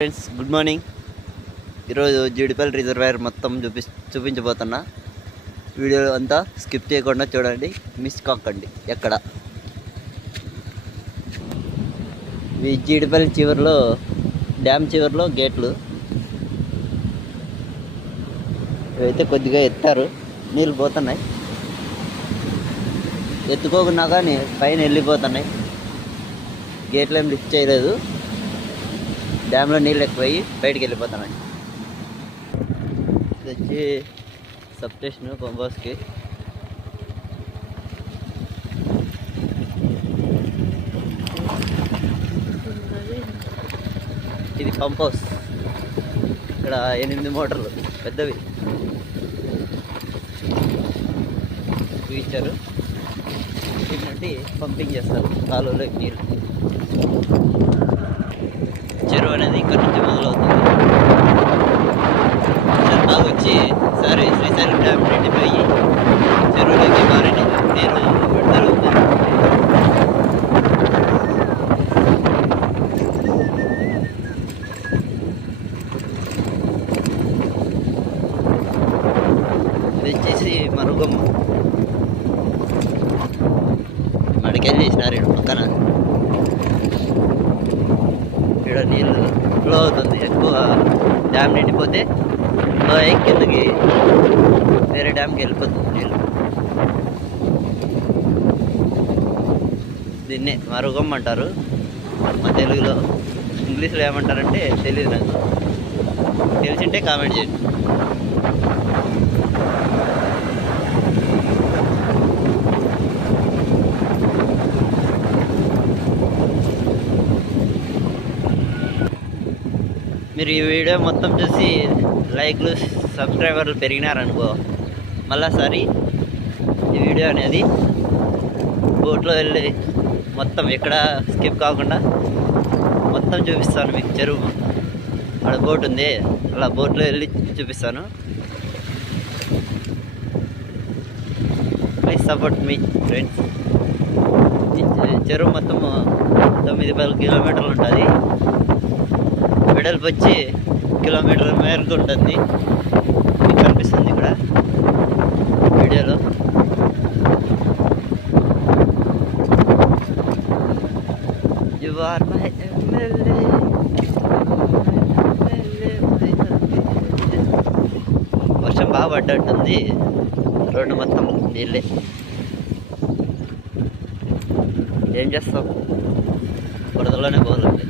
Friends good morning. ఈరోజు Jeedipalli reservoir మొత్తం చూపించబోతున్నా. Video అంతా స్కిప్ చేయకుండా చూడండి, మిస్ కాకండి ఎక్కడ. ఈ జీడిపల్లి చివరిలో డ్యామ్ చివరిలో గేట్లు ఇవైతే కొద్దిగా ఎత్తారు, నీళ్ళు పోతున్నాయి. ఎత్తుకోకున్నా కానీ పైన వెళ్ళిపోతున్నాయి. గేట్లు ఏం లిఫ్ట్ చేయలేదు, డ్యామ్లో నీళ్ళు ఎక్కువయ్యి బయటికి వెళ్ళిపోతున్నాయి. ఇది వచ్చి సబ్ స్టేషన్ పంప్ హౌస్కి. ఇది పంప్ హౌస్. ఇక్కడ 8 మోటార్లు పెద్దవి ఇచ్చారు. వీటి నుండి పంపింగ్ చేస్తారు కాలువలోకి నీళ్ళు. చెరువు అనేది ఇక్కడ నుంచి మొదలవుతుంది. బాగా వచ్చి సరే శ్రీశైలం డ్యామ్ నిండిపోయి చెరువులోకి భారీ నీరు విడుదలవుతుంది. ఇది వచ్చేసి మరుగుమ్మ. మడికెళ్ళి వేసినారు ఇక్కడ పక్కన. ఇక్కడ నీళ్ళు ఫ్లో అవుతుంది. ఎక్కువ డ్యామ్ నిండిపోతే ఫ్లో అయ్యి కిందకి వేరే డ్యామ్కి వెళ్ళిపోతుంది నీళ్ళు. దీన్నే మరుగుమ్మ అంటారు మా తెలుగులో. ఇంగ్లీష్లో ఏమంటారంటే తెలియదు నాకు, తెలిసింటే కామెంట్ చేయండి. మీరు ఈ వీడియో మొత్తం చూసి లైక్లు సబ్స్క్రైబర్లు పెరిగినారనుకో, మళ్ళాసారి ఈ వీడియో అనేది బోట్లో వెళ్ళి మొత్తం ఎక్కడ స్కిప్ కాకుండా మొత్తం చూపిస్తాను మీకు. చెరువు అక్కడ బోట్ ఉంది, అలా బోట్లో వెళ్ళి చూపిస్తాను. Please support me friends. చెరువు మొత్తం 9-10 కిలోమీటర్లు ఉంటుంది. వెడల్పు వచ్చి కిలోమీటర్ మేరకు ఉంటుంది. మీకు కనిపిస్తుంది ఇక్కడ వీడియోలో. You are my MLA. వర్షం బాగా పడ్డట్టుంది, రోడ్డు మొత్తం నీళ్ళే. ఏం చేస్తాం, బురదలోనే పోదండి.